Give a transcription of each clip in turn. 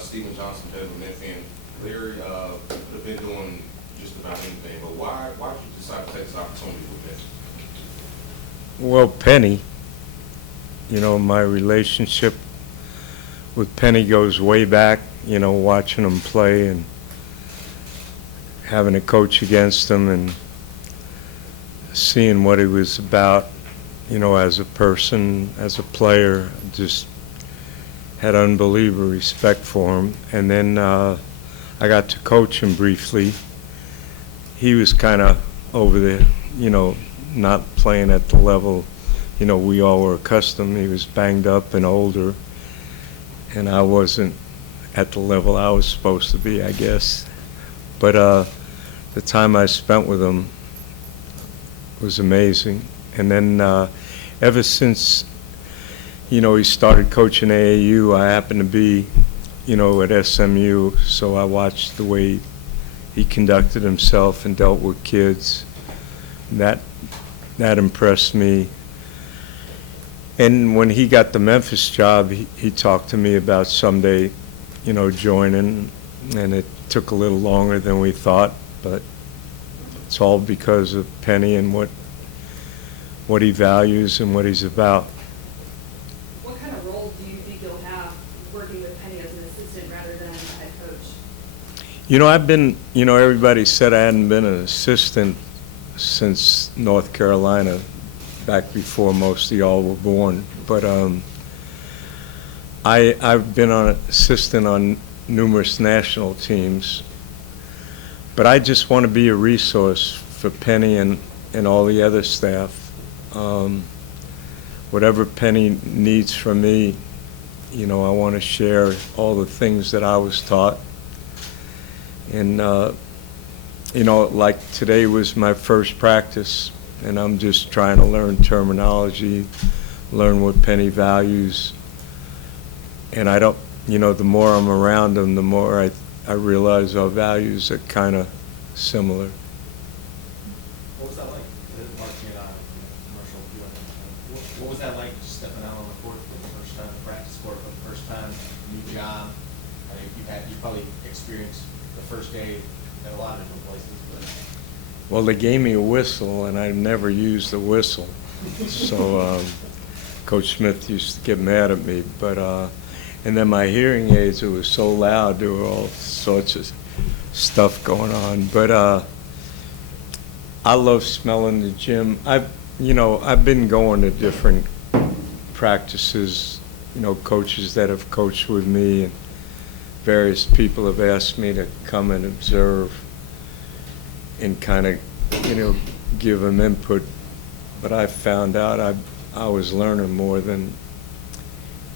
Stephen Johnson, head of Memphis. Larry could have been doing just about anything, but why did you decide to take this opportunity with this? Well, Penny, my relationship with Penny goes way back, watching him play and having to coach against him and seeing what he was about, as a person, as a player. Just had unbelievable respect for him. And then I got to coach him briefly. He was kind of over there, not playing at the level, we all were accustomed. He was banged up and older, and I wasn't at the level I was supposed to be, I guess. But the time I spent with him was amazing. And then ever since, he started coaching AAU, I happened to be, at SMU, so I watched the way he conducted himself and dealt with kids. That impressed me. And when he got the Memphis job, he talked to me about someday, joining, and it took a little longer than we thought, but it's all because of Penny and what he values and what he's about. What kind of role do you think you'll have working with Penny as an assistant rather than a head coach? I've been, everybody said I hadn't been an assistant since North Carolina, back before most of y'all were born. But I've been an assistant on numerous national teams. But I just want to be a resource for Penny and all the other staff. Whatever Penny needs from me, I want to share all the things that I was taught. And, like today was my first practice, and I'm just trying to learn terminology, learn what Penny values. And I don't, the more I'm around them, the more I realize our values are kind of similar. What was that like? Marking it on commercial. What was that like, just stepping out on the court for the first time, the practice court for the first time, new job? I think you probably experienced the first day at a lot of different places. But Well, they gave me a whistle, and I never used the whistle. So Coach Smith used to get mad at me. But and then my hearing aids, it was so loud, there were all sorts of stuff going on. But I love smelling the gym. I've been going to different practices, coaches that have coached with me, and various people have asked me to come and observe and kind of, give them input. But I found out I was learning more than,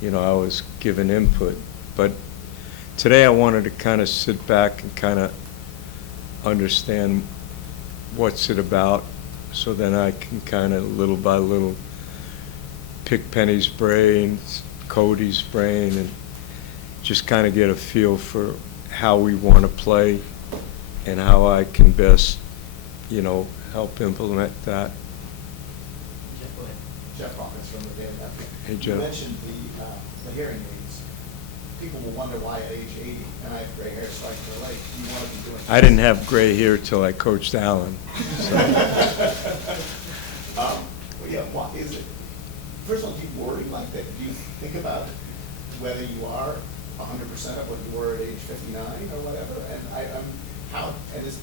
I was giving input. But today I wanted to kind of sit back and kind of understand what's it about, so then I can kind of little by little pick Penny's brain, Cody's brain, and just kind of get a feel for how we want to play and how I can best, help implement that. Jeff, go ahead. Jeff Hawkins from the Daily Memphis. Hey, You Jeff. mentioned the hearing aids. People will wonder why at age 80, and I have gray hair, so I can relate. You want to be doing. I didn't have gray hair till I coached Allen. So. Well, yeah, why is it? First of all, do you worry like that? Do you think about whether you are 100% of what you were at age 59 or whatever? And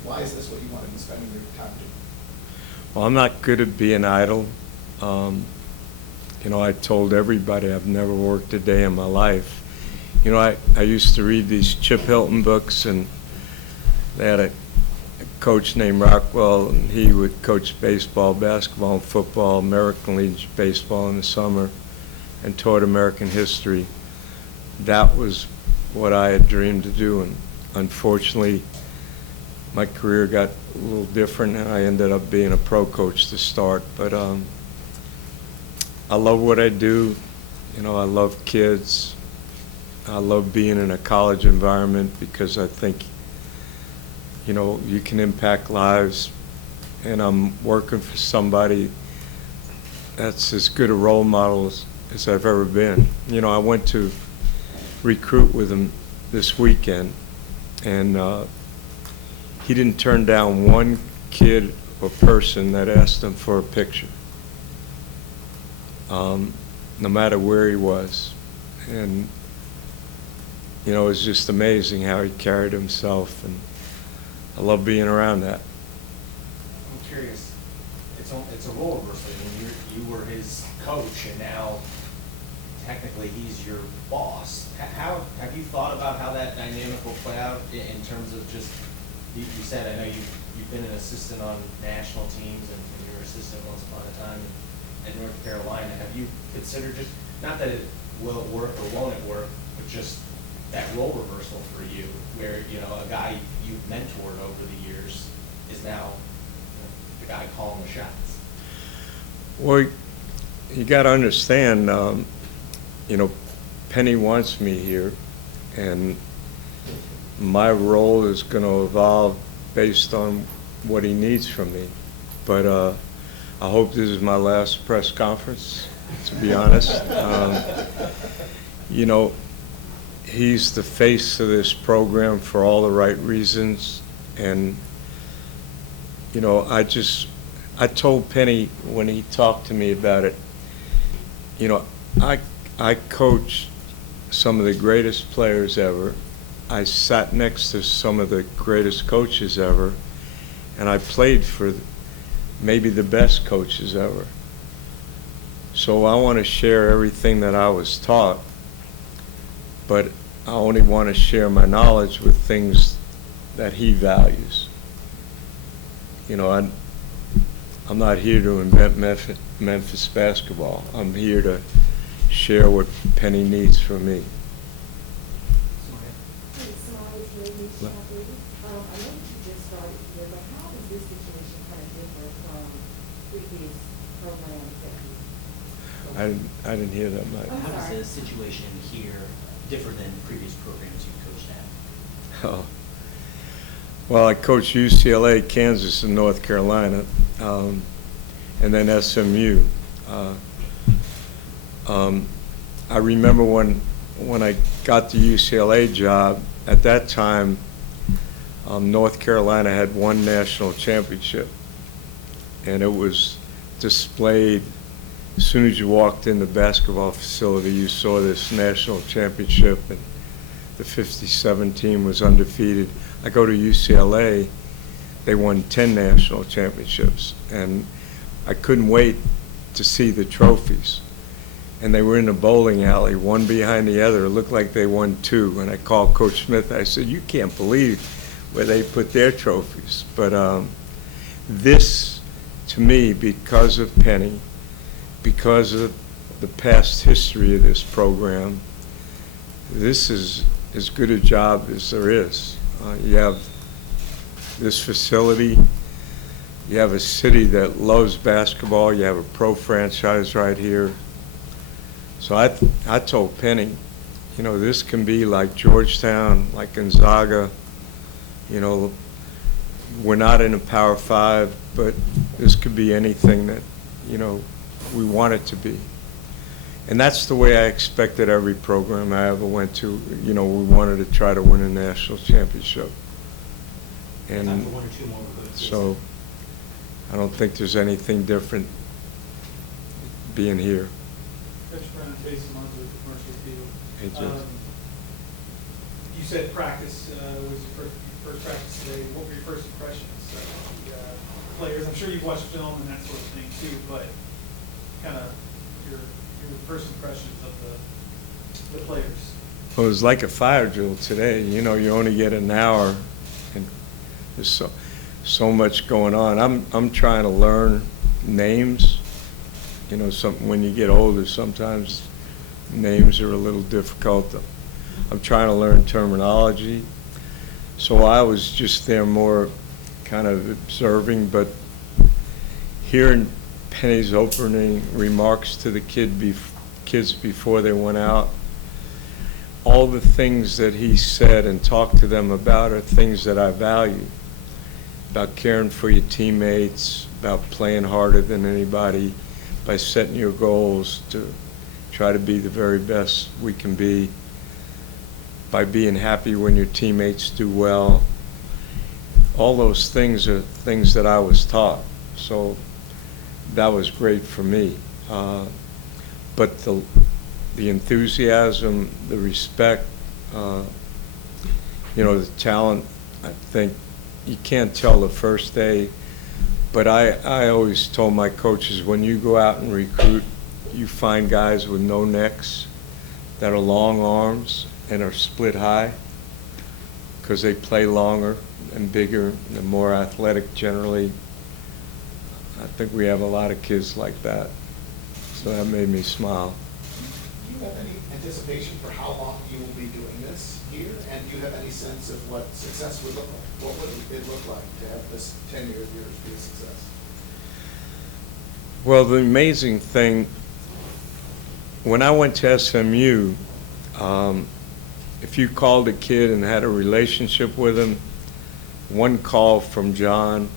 why is this what you want to be spending your time doing? Well, I'm not good at being idle. I told everybody I've never worked a day in my life. I used to read these Chip Hilton books, and they had a coach named Rockwell, and he would coach baseball, basketball, and football, American League baseball in the summer, and taught American history. That was what I had dreamed to do, and unfortunately, my career got a little different, and I ended up being a pro coach to start. But I love what I do. I love kids. I love being in a college environment because I think, you can impact lives. And I'm working for somebody that's as good a role model as I've ever been. I went to recruit with him this weekend, and he didn't turn down one kid or person that asked him for a picture, no matter where he was. And, you know, it's just amazing how he carried himself, and I love being around that. I'm curious, it's a role reversal. When you were his coach, and now technically he's your boss. How have you thought about how that dynamic will play out in terms of just, you said, I know you've been an assistant on national teams, and you were assistant once upon a time in North Carolina. Have you considered, just, not that it will work or won't it work, but just that role reversal for you, where, you know, a guy you've mentored over the years is now, you know, the guy calling the shots? Well, you got to understand, you know, Penny wants me here, and my role is going to evolve based on what he needs from me. But I hope this is my last press conference, to be honest. You know, he's the face of this program for all the right reasons, and, you know, I told Penny when he talked to me about it, you know, I coached some of the greatest players ever. I sat next to some of the greatest coaches ever, and I played for maybe the best coaches ever. So I want to share everything that I was taught, but I only want to share my knowledge with things that he values. You know, I'm not here to invent Memphis basketball. I'm here to share what Penny needs from me. Hey, so I was really shocked. I know that you just started here, but how is this situation kind of different from previous programs that you? I didn't hear that, Mike. I'm How does sorry. the situation here differ than previous programs you've coached at? Oh. Well, I coached UCLA, Kansas, and North Carolina, and then SMU. I remember when I got the UCLA job, at that time, North Carolina had won national championship, and it was displayed. As soon as you walked in the basketball facility, you saw this national championship, and the 57 team was undefeated. I go to UCLA, they won 10 national championships, and I couldn't wait to see the trophies. And they were in a bowling alley, one behind the other. It looked like they won 2. And I called Coach Smith. I said, "You can't believe where they put their trophies." But this, to me, because of Penny, because of the past history of this program, this is as good a job as there is. You have this facility, you have a city that loves basketball, you have a pro franchise right here. So I told Penny, you know, this can be like Georgetown, like Gonzaga. You know, we're not in a Power 5, but this could be anything that, you know, we want it to be. And that's the way I expected every program I ever went to. You know, we wanted to try to win a national championship. Time And for 1 or 2 more, we'll go to so I don't think there's anything different being here. Coach Brown, Jason Munzer with the Commercial Field. Hey, Jason. You said practice was your first practice today. What were your first impressions of the players? I'm sure you've watched film and that sort of thing too, but kind of your first impressions of the players. Well, it was like a fire drill today. You know, you only get an hour, and there's so much going on. I'm trying to learn names. You know, when you get older, sometimes names are a little difficult. I'm trying to learn terminology. So I was just there more kind of observing, but hearing Penny's opening remarks to the kids before they went out, all the things that he said and talked to them about are things that I value, about caring for your teammates, about playing harder than anybody, by setting your goals to try to be the very best we can be. by being happy when your teammates do well. All those things are things that I was taught. So that was great for me. But the enthusiasm, the respect, the talent, I think you can't tell the first day. But I always told my coaches, when you go out and recruit, you find guys with no necks that are long arms and are split high because they play longer and bigger and more athletic generally. I think we have a lot of kids like that. So that made me smile. Do you have any anticipation for how long you will be doing this here? And do you have any sense of what success would look like? What would it look like to have this tenure of yours be a success? Well, the amazing thing, when I went to SMU, if you called a kid and had a relationship with him, one call from John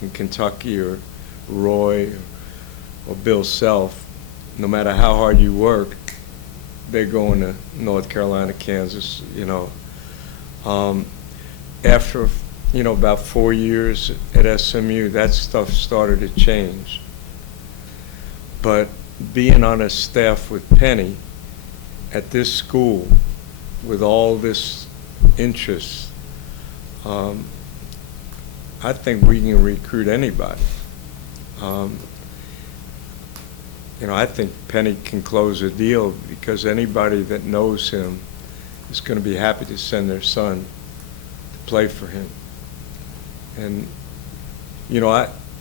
in Kentucky or Roy or Bill Self, no matter how hard you work, they're going to North Carolina, Kansas, After, about 4 years at SMU, that stuff started to change. But being on a staff with Penny at this school with all this interest, I think we can recruit anybody. I think Penny can close a deal because anybody that knows him is going to be happy to send their son to play for him. And,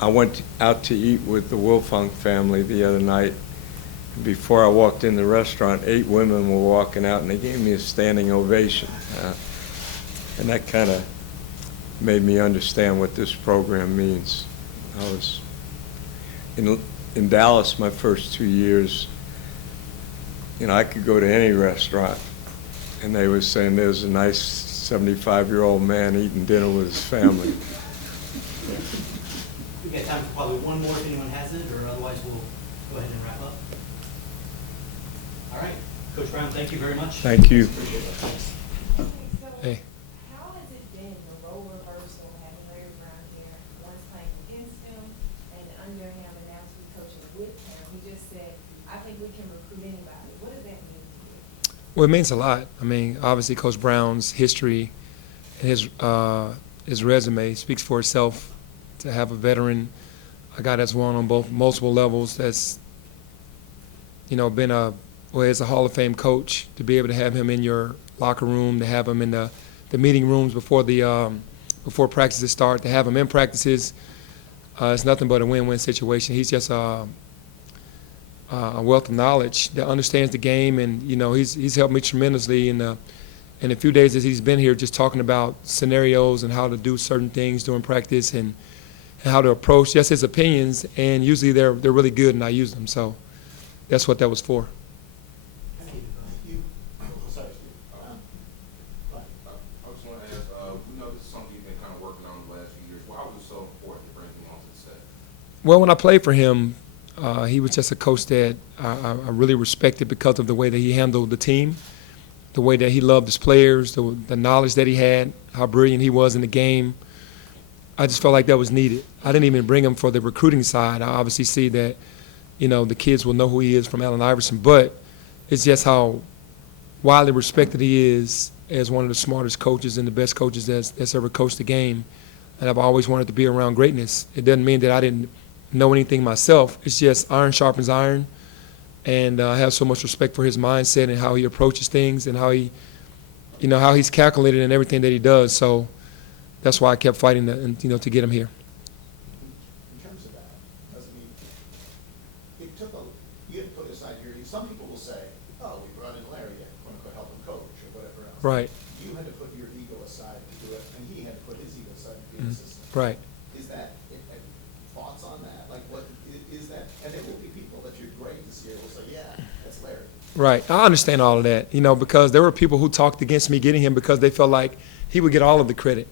I went out to eat with the Wilfong family the other night. Before I walked in the restaurant, 8 women were walking out, and they gave me a standing ovation. And that kind of made me understand what this program means. I was in Dallas my first 2 years. I could go to any restaurant, and they were saying there's a nice 75-year-old man eating dinner with his family. We've got time for probably one more if anyone has it, or otherwise we'll go ahead and wrap up. All right. Coach Brown, thank you very much. Thank you. Hey. How has it been, the role reversal, having Larry Brown here, once playing against him and under him, and now to be coaching with him? He just said, I think we can recruit anybody. What does that mean to you? Well, it means a lot. I mean, obviously, Coach Brown's history and his resume speaks for itself. To have a veteran, a guy that's won on multiple levels, that's been as a Hall of Fame coach, to be able to have him in your locker room, to have him in the meeting rooms before practices start, to have him in practices, it's nothing but a win-win situation. He's just a wealth of knowledge that understands the game, and he's helped me tremendously in the few days that he's been here, just talking about scenarios and how to do certain things during practice and how to approach just his opinions, and usually they're really good and I use them. So that's what that was for. I just want to ask, we know this is something you've been kind of working on the last few years. Why was it so important to bring him onto the staff? Well, when I played for him, he was just a coach that I really respected because of the way that he handled the team, the way that he loved his players, the knowledge that he had, how brilliant he was in the game. I just felt like that was needed. I didn't even bring him for the recruiting side. I obviously see that, the kids will know who he is from Allen Iverson, but it's just how widely respected he is as one of the smartest coaches and the best coaches that's ever coached the game. And I've always wanted to be around greatness. It doesn't mean that I didn't know anything myself. It's just iron sharpens iron, and I have so much respect for his mindset and how he approaches things and how how he's calculated in everything that he does. So that's why I kept fighting to get him here. In terms of that, doesn't mean you had to put aside some people will say, oh, we brought in Larry to quote unquote help him coach or whatever else. Right. You had to put your ego aside to do it, and he had to put his ego aside to be an assistant. Right. Is that thoughts on that? Like, what is that? And there will be people that you're great this year will say, yeah, that's Larry. Right. I understand all of that, because there were people who talked against me getting him because they felt like he would get all of the credit.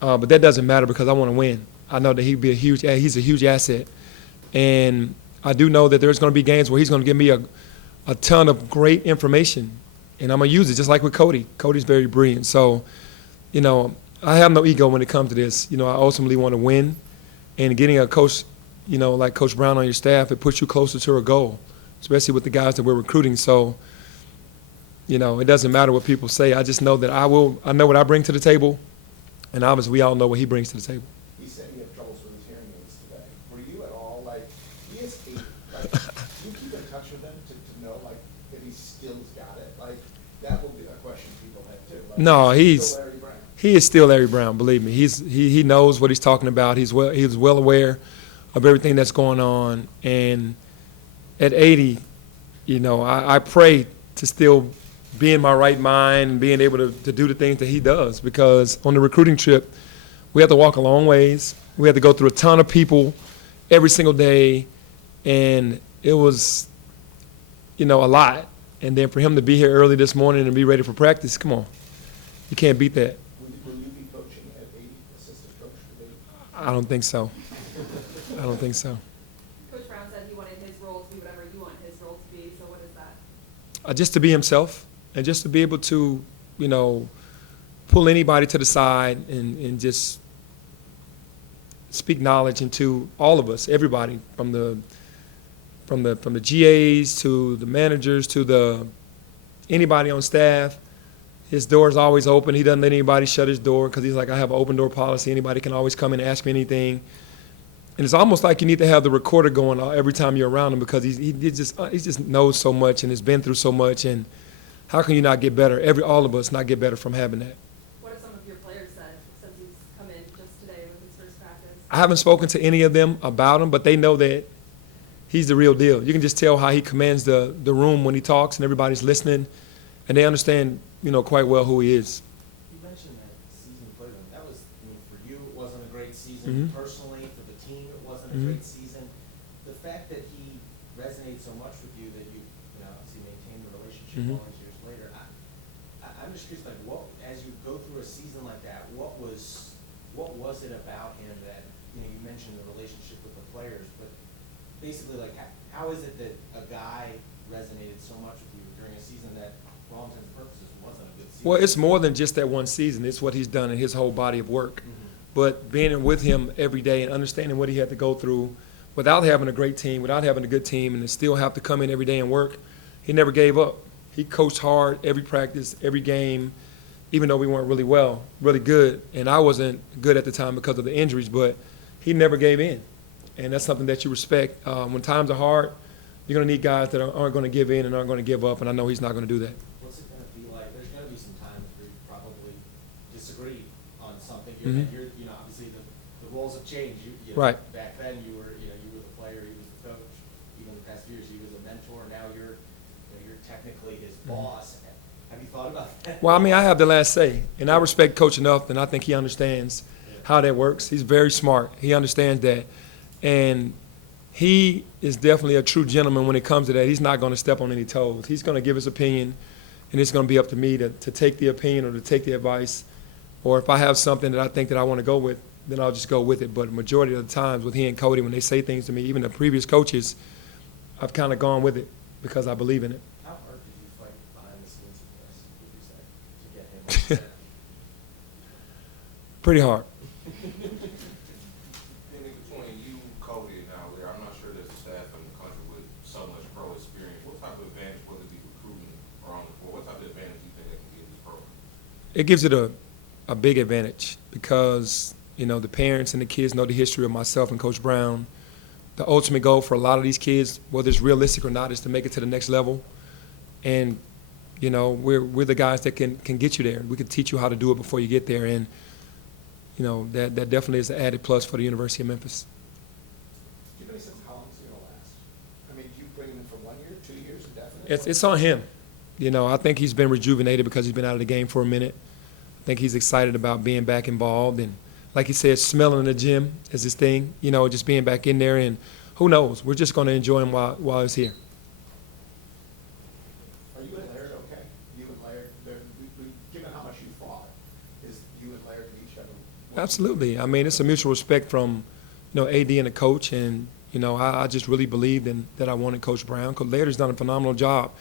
But that doesn't matter because I want to win. I know that he's a huge asset. And I do know that there's going to be games where he's going to give me a ton of great information and I'm going to use it just like with Cody. Cody's very brilliant. So, you know, I have no ego when it comes to this. You know, I ultimately want to win, and getting a coach, you know, like Coach Brown on your staff, it puts you closer to a goal, especially with the guys that we're recruiting. So, you know, it doesn't matter what people say. I just know that I know what I bring to the table, and obviously we all know what he brings to the table. He said he had troubles with his hearing aids today. Were you at all, like, he has 8, like, do you keep in touch with him to know, like, if he still's got it? Like, that will be a question people have too. Like, No, is he he's still Larry Brown? he is still Larry Brown. Believe me, he knows what he's talking about. He's well aware of everything that's going on. And at 80, you know, I pray to still be in my right mind and being able to do the things that he does, because on the recruiting trip, we had to walk a long ways. We had to go through a ton of people every single day, and it was, you know, a lot. And then for him to be here early this morning and be ready for practice, come on. You can't beat that. Will you be coaching at 80, assistant coach at 80? I don't think so. I don't think so. Coach Brown said he wanted his role to be whatever you want his role to be, so what is that? Just to be himself, and just to be able to, you know, pull anybody to the side and just speak knowledge into all of us, everybody, from the GAs to the managers to anybody on staff. His door is always open. He doesn't let anybody shut his door, because he's like, I have an open door policy. Anybody can always come in and ask me anything. And it's almost like you need to have the recorder going every time you're around him, because he just knows so much and has been through so much. And how can you not get better? All of us not get better from having that. What have some of your players said since he's come in just today with his first practice? I haven't spoken to any of them about him, but they know that he's the real deal. You can just tell how he commands the room when he talks, and everybody's listening, and they understand, you know, quite well who he is. You mentioned that season played him. That was, I mean, for you, it wasn't a great season. Mhm. Personally, for the team, it wasn't a Mhm. great season. The fact that he resonated so much with you that you know, obviously maintained the relationship Mhm. all these years later. I'm just curious, like, what, as you go through a season like that, what was it about him that, you know, you mentioned the relationship with the players, but basically, like, how is it that a guy resonated so much with you during a season that, for all intents and purposes, wasn't a good season? Well, it's more than just that one season. It's what he's done in his whole body of work. But being with him every day and understanding what he had to go through without having a great team, without having a good team, and to still have to come in every day and work, he never gave up. He coached hard every practice, every game, even though we weren't really good. And I wasn't good at the time because of the injuries, but he never gave in. And that's something that you respect. When times are hard, you're going to need guys that aren't going to give in and aren't going to give up, and I know he's not going to do that. What's it gonna be like? There's gonna be some times where you probably disagree on something. Mhm. You're, you know, obviously the roles have changed. You know, Right. Back then, you were the player, he was the coach. Even the past few years, he was a mentor. Now you're technically his boss. Have you thought about that? Well, I mean, I have the last say, and I respect Coach enough, and I think he understands how that works. He's very smart. He understands that. And he is definitely a true gentleman when it comes to that. He's not going to step on any toes. He's going to give his opinion, and it's going to be up to me to take the opinion or to take the advice. Or if I have something that I think that I want to go with, then I'll just go with it. But majority of the times with he and Cody, when they say things to me, even the previous coaches, I've kind of gone with it because I believe in it. How hard did you fight behind the scenes with this, would you say, to get him? Pretty hard. In between you, Cody, and Alir, I'm not sure there's a staff in the country with so much pro experience. What type of advantage, whether it be recruiting or on the floor, what type of advantage do you think that can give this program? It gives it a big advantage because, you know, the parents and the kids know the history of myself and Coach Brown. The ultimate goal for a lot of these kids, whether it's realistic or not, is to make it to the next level. And, you know, we're the guys that can get you there. We can teach you how to do it before you get there. And, you know, that definitely is an added plus for the University of Memphis. Do you have any sense how long it's going to last? I mean, do you bring him in for 1 year, 2 years, indefinitely? It's on him. You know, I think he's been rejuvenated because he's been out of the game for a minute. I think he's excited about being back involved. And like he said, smelling the gym is his thing, you know, just being back in there. And who knows? We're just going to enjoy him while he's here. Are you and Laird okay? You and Laird, given how much you fought, is you and Laird and each other? Absolutely. I mean, it's a mutual respect from, you know, AD and the coach. And, you know, I just really believed in that I wanted Coach Brown because Laird has done a phenomenal job.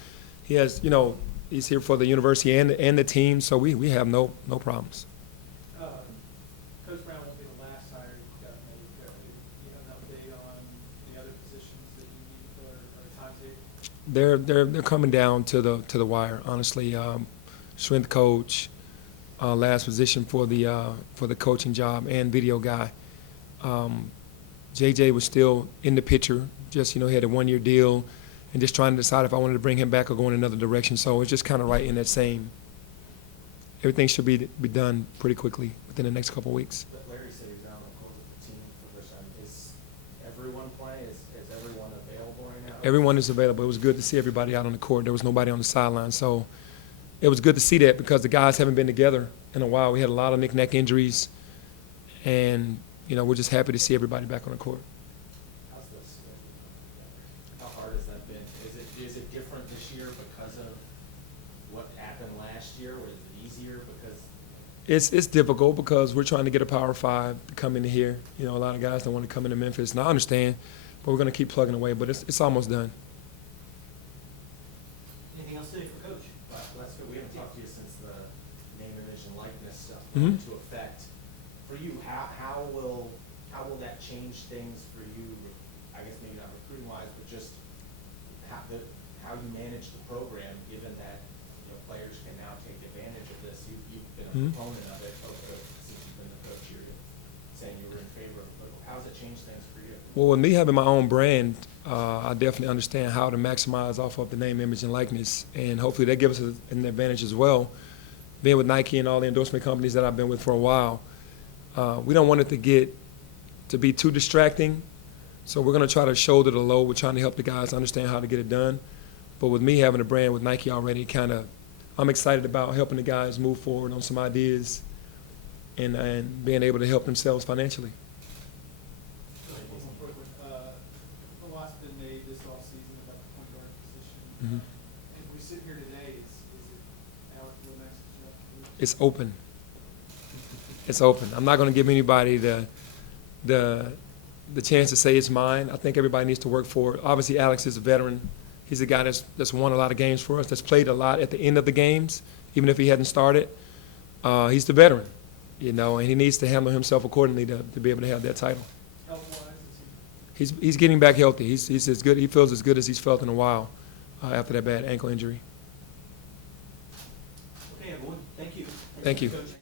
He has, you know, He's here for the university and the team, so we have no problems. Coach Brown won't be the last hire you've got made. You have an update on the other positions that you need or timetable? They're coming down to the wire, honestly. Strength coach, last position for the coaching job, and video guy. JJ was still in the picture, just he had a 1-year deal, and just trying to decide if I wanted to bring him back or go in another direction. So it's just kind of right in that same. Everything should be done pretty quickly within the next couple of weeks. But Larry said he's out on the court with the team for the first time. Is everyone playing? Is everyone available right now? Everyone is available. It was good to see everybody out on the court. There was nobody on the sideline, so it was good to see that because the guys haven't been together in a while. We had a lot of neck injuries, and we're just happy to see everybody back on the court. How's this? How hard has that been? Is it different this year because of what happened last year? Or is it easier because? It's difficult because we're trying to get a Power 5 to come into here. A lot of guys don't want to come into Memphis, and I understand, but we're going to keep plugging away. But it's almost done. Anything else today for Coach? Well, that's good. We haven't talked to you since the name, image, and likeness stuff Mhm. went into effect. For you, how will that change things for you? I guess maybe not recruiting wise, but just how you manage the program, given that players can now take advantage of this. You've been a Mhm. proponent of it since you've been the coach. You're saying you were in favor of it. How does it change things for you? Well, with me having my own brand, I definitely understand how to maximize off of the name, image, and likeness, and hopefully that gives us an advantage as well. Being with Nike and all the endorsement companies that I've been with for a while, we don't want it to be too distracting, so we're going to try to shoulder the load. We're trying to help the guys understand how to get it done. But with me having a brand with Nike already, I'm excited about helping the guys move forward on some ideas and being able to help themselves financially. One more quick one. A lot's been made this offseason about the point guard position. Mhm. If we sit here today, is it Alec Lomax? It's open. It's open. I'm not going to give anybody the chance to say it's mine. I think everybody needs to work for it. Obviously, Alex is a veteran. He's a guy that's won a lot of games for us, that's played a lot at the end of the games, even if he hadn't started. He's the veteran, and he needs to handle himself accordingly to be able to have that title. Health-wise, He's getting back healthy. He's as good. He feels as good as he's felt in a while after that bad ankle injury. Okay, everyone, thank you. Thank you. Coach.